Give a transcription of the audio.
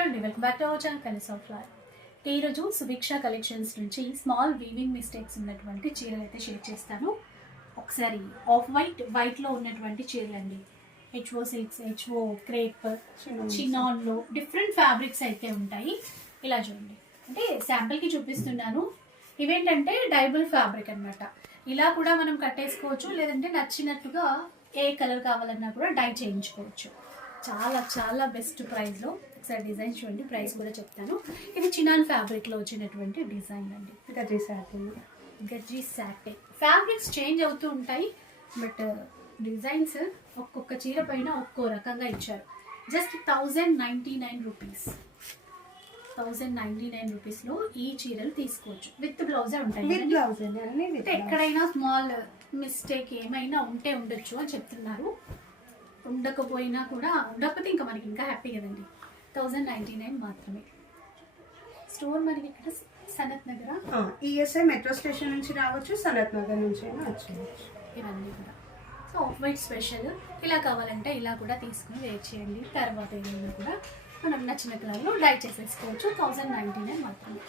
Hello అండి, welcome back to our channel colours of life. ఈరోజు Subhiksha collections నుంచి small weaving mistakes ఉన్నటువంటి చీరలు అయితే షేర్ చేస్తాను. ఒకసారి ఆఫ్ వైట్లో ఉన్నటువంటి చీరలు అండి. హెచ్ఓ సిల్క్స్, హెచ్ఓ క్రేప్, చినాన్లో డిఫరెంట్ ఫ్యాబ్రిక్స్ అయితే ఉంటాయి. ఇలా చూడండి, అంటే శాంపిల్కి చూపిస్తున్నాను. ఇవేంటంటే డైబుల్ ఫ్యాబ్రిక్ అనమాట. ఇలా కూడా మనం కట్టేసుకోవచ్చు, లేదంటే నచ్చినట్టుగా ఏ కలర్ కావాలన్నా కూడా డై చేయించుకోవచ్చు. చాలా చాలా బెస్ట్ ప్రైస్లో. ఒకసారి డిజైన్ చూడండి, ప్రైస్ కూడా చెప్తాను. ఇది చినాన్ ఫ్యాబ్రిక్లో వచ్చినటువంటి డిజైన్ అండి. గజ్జీ సాటిన్ ఫ్యాబ్రిక్స్ చేంజ్ అవుతూ ఉంటాయి, బట్ డిజైన్స్ ఒక్కొక్క చీర పైన ఒక్కో రకంగా ఇచ్చారు. Just 1099 rupees. 1099 రూపీస్లో ఈ చీరలు తీసుకోవచ్చు. విత్ బ్లౌజే ఉంటాయి. ఎక్కడైనా స్మాల్ మిస్టేక్ ఏమైనా ఉంటే ఉండొచ్చు అని చెప్తున్నారు. ఉండకపోయినా కూడా, ఉండకపోతే ఇంకా మనకి ఇంకా హ్యాపీ కదండి. 1099 మాత్రమే. స్టోర్ మనకి ఇక్కడ Sanath Nagar, ESI metro station నుంచి రావచ్చు, సనత్ నగర్ నుంచి వచ్చేయచ్చు. ఇవన్నీ కూడా సో ఆఫ్ వైట్ స్పెషల్. ఇలా కావాలంటే ఇలా కూడా తీసుకుని వేర్ చేయండి. తర్వాత ఏదైనా కూడా మనం నచ్చిన కలర్లో డై చేసేసుకోవచ్చు. 1099 మాత్రమే.